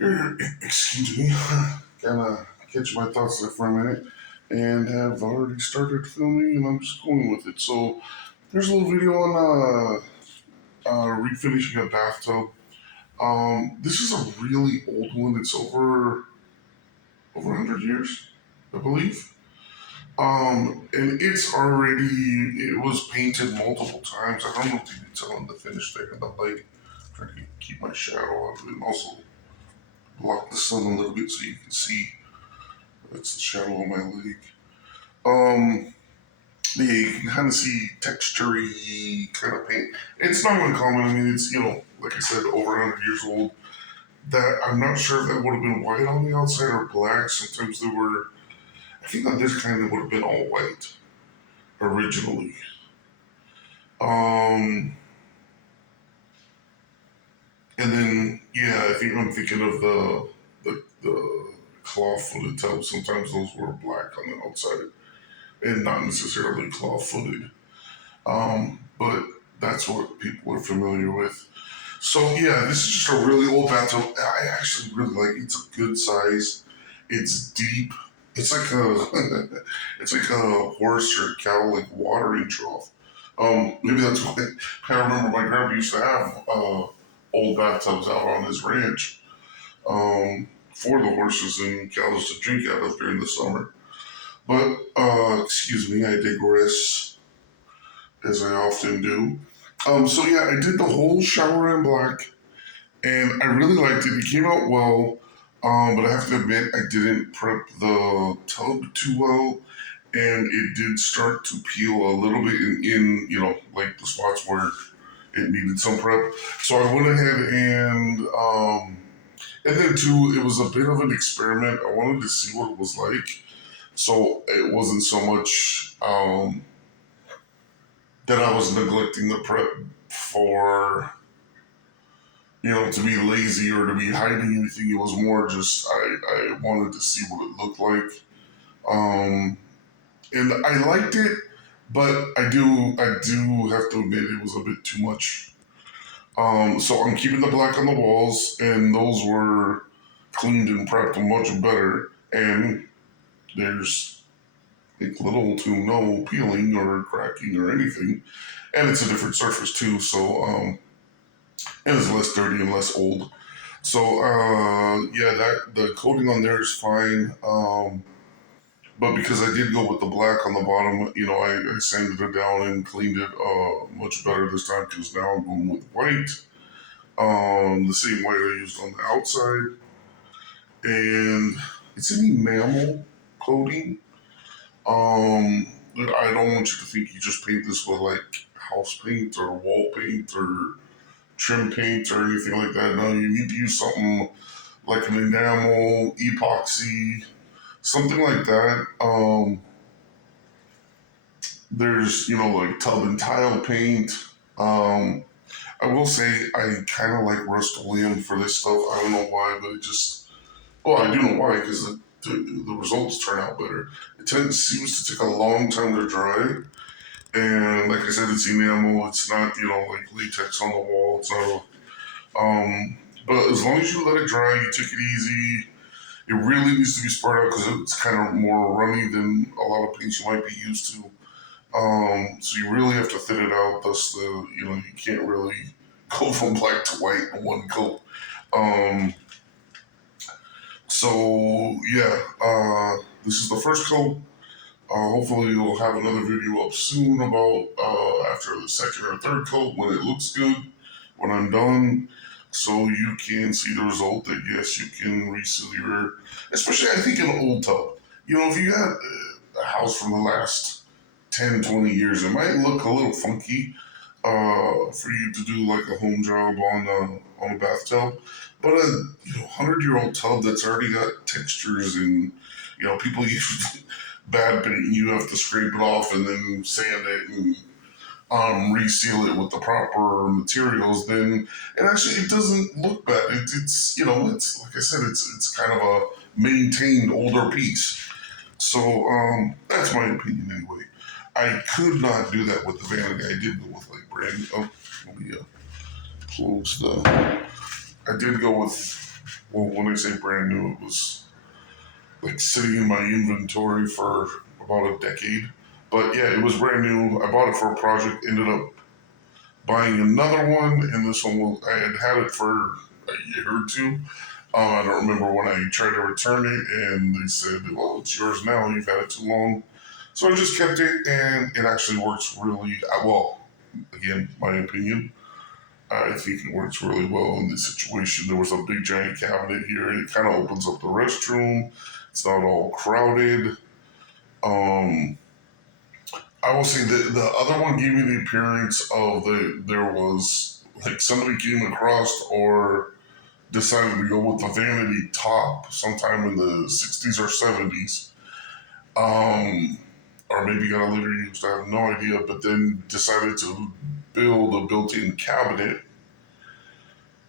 Okay, excuse me, kind catch my thoughts there for a minute, and have already started filming, and I'm just going with it. So there's a little video on refinishing a bathtub. This is a really old one. It's over 100 years, I believe. And it was painted multiple times. I don't know if you can tell in the finish there in the light. I'm trying to keep my shadow out of it, and also block the sun a little bit so you can see. That's the shadow on my leg. Um, yeah, you can kind of see textury kind of paint. It's not uncommon. I mean, it's like I said, over 100 years old. That I'm not sure if that would have been white on the outside or black. Sometimes they were. I think on this kind it would have been all white originally. Um, and then yeah, I think I'm thinking of the claw footed tubs. Sometimes those were black on the outside and not necessarily claw footed. But that's what people are familiar with. So yeah, this is just a really old bathtub. I actually really like it. It's a good size. It's deep. It's like a it's like a horse or cow like watering trough. Maybe that's why I remember my grandpa used to have old bathtubs out on his ranch for the horses and cows to drink out of during the summer. But excuse me, I digress as I often do. So yeah, I did the whole shower in black, and I really liked it. It came out well, but I have to admit I didn't prep the tub too well, and it did start to peel a little bit in like the spots where it needed some prep. So I went ahead and then too, it was a bit of an experiment. I wanted to see what it was like, so it wasn't so much that I was neglecting the prep for to be lazy or to be hiding anything. It was more just I wanted to see what it looked like. And I liked it, but I do have to admit it was a bit too much. So I'm keeping the black on the walls, and those were cleaned and prepped much better. And there's like little to no peeling or cracking or anything, and it's a different surface too. So and it's less dirty and less old. So yeah, that the coating on there is fine. But because I did go with the black on the bottom, I sanded it down and cleaned it much better this time because now I'm going with white. The same white I used on the outside, and it's an enamel coating. I don't want you to think you just paint this with like house paint or wall paint or trim paint or anything like that. No, you need to use something like an enamel, epoxy, something like that. There's like tub and tile paint. Um, I will say I kind of like Rust-Oleum for this stuff. I don't know why, but it just I do know why because the results turn out better. Seems to take a long time to dry, and like I said, it's enamel. It's not like latex on the wall. It's not but as long as you let it dry, you take it easy. It really needs to be spread out because it's kind of more runny than a lot of paints you might be used to. So you really have to thin it out. Thus, you can't really go from black to white in one coat. Um, so yeah, this is the first coat. Hopefully, we'll have another video up soon about after the second or third coat when it looks good when I'm done, so you can see the result. That yes, you can reseal your, especially I think an old tub. If you had a house from the last 10, 20 years, it might look a little funky for you to do like a home job on a bathtub. But a 100-year-old tub that's already got textures and people use bad paint, you have to scrape it off and then sand it and reseal it with the proper materials, then it doesn't look bad. It's like I said, it's kind of a maintained older piece. So that's my opinion anyway. I could not do that with the vanity. I did go with like brand. Oh, yeah. close the. I did go with. Well, when I say brand new, it was like sitting in my inventory for about a decade. But yeah, it was brand new. I bought it for a project. Ended up buying another one, and this one I had had it for a year or two. I don't remember when I tried to return it, and they said, "Well, it's yours now. You've had it too long." So I just kept it, and it actually works really well. Again, my opinion. I think it works really well in this situation. There was a big giant cabinet here, and it kind of opens up the restroom. It's not all crowded. Um, I will say that the other one gave me the appearance of there was like somebody came across or decided to go with the vanity top sometime in the 60s or 70s. Um, or maybe got a later used, I have no idea, but then decided to build a built in cabinet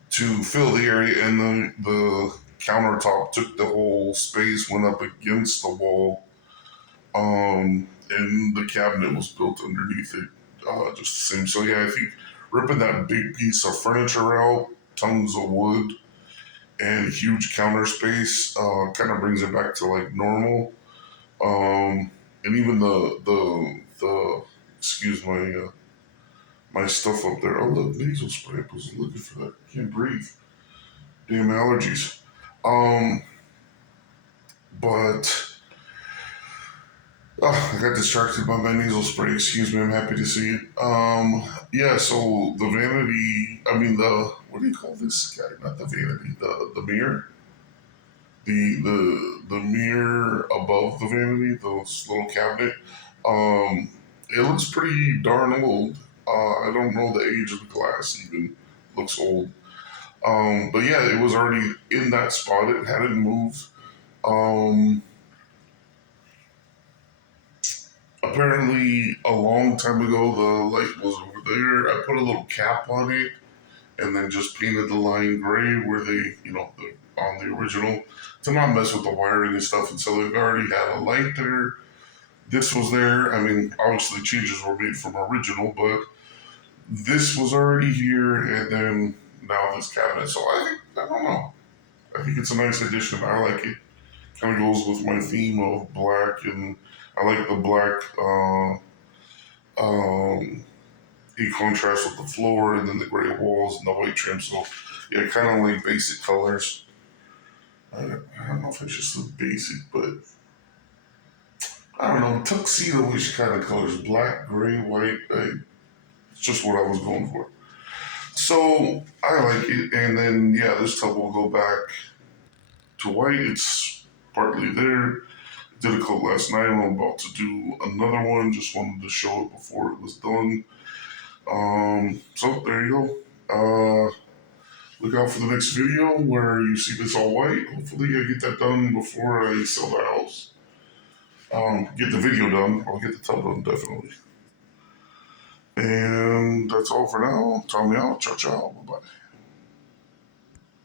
to fill the area, and the countertop took the whole space, went up against the wall, and the cabinet was built underneath it, just the same. So yeah, I think ripping that big piece of furniture out, tons of wood, and huge counter space, kind of brings it back to like normal. And even the excuse my stuff up there. Oh look, nasal spray. I was looking for that. Can't breathe. Damn allergies. Um, but I got distracted by my nasal spray. Excuse me. I'm happy to see it. Yeah. So the vanity. I mean the what do you call this guy? Not the vanity. The mirror. The mirror above the vanity. The little cabinet. Um, it looks pretty darn old. I don't know the age of the glass. Even looks old. But yeah, it was already in that spot. It hadn't moved. Um, Apparently, a long time ago, the light was over there. I put a little cap on it and then just painted the line gray where on the original to not mess with the wiring and stuff. And so they've already had a light there. This was there. I mean, obviously, changes were made from original, but this was already here. And then now this cabinet. So I don't know. I think it's a nice addition. I like it. Kind of goes with my theme of black, and I like the black in contrast with the floor, and then the gray walls and the white trim. So yeah, kind of like basic colors. I don't know if it's just the basic, but I don't know, tuxedo-ish kind of colors: black, gray, white. It's just what I was going for. So I like it, and then yeah, this tub will go back to white. It's partly there. Did a coat last night. I'm about to do another one. Just wanted to show it before it was done. So there you go. Look out for the next video where you see this all white. Hopefully, I get that done before I sell the house. Get the video done. I'll get the tub done definitely. And that's all for now. Tell me out. Ciao, ciao. Bye bye.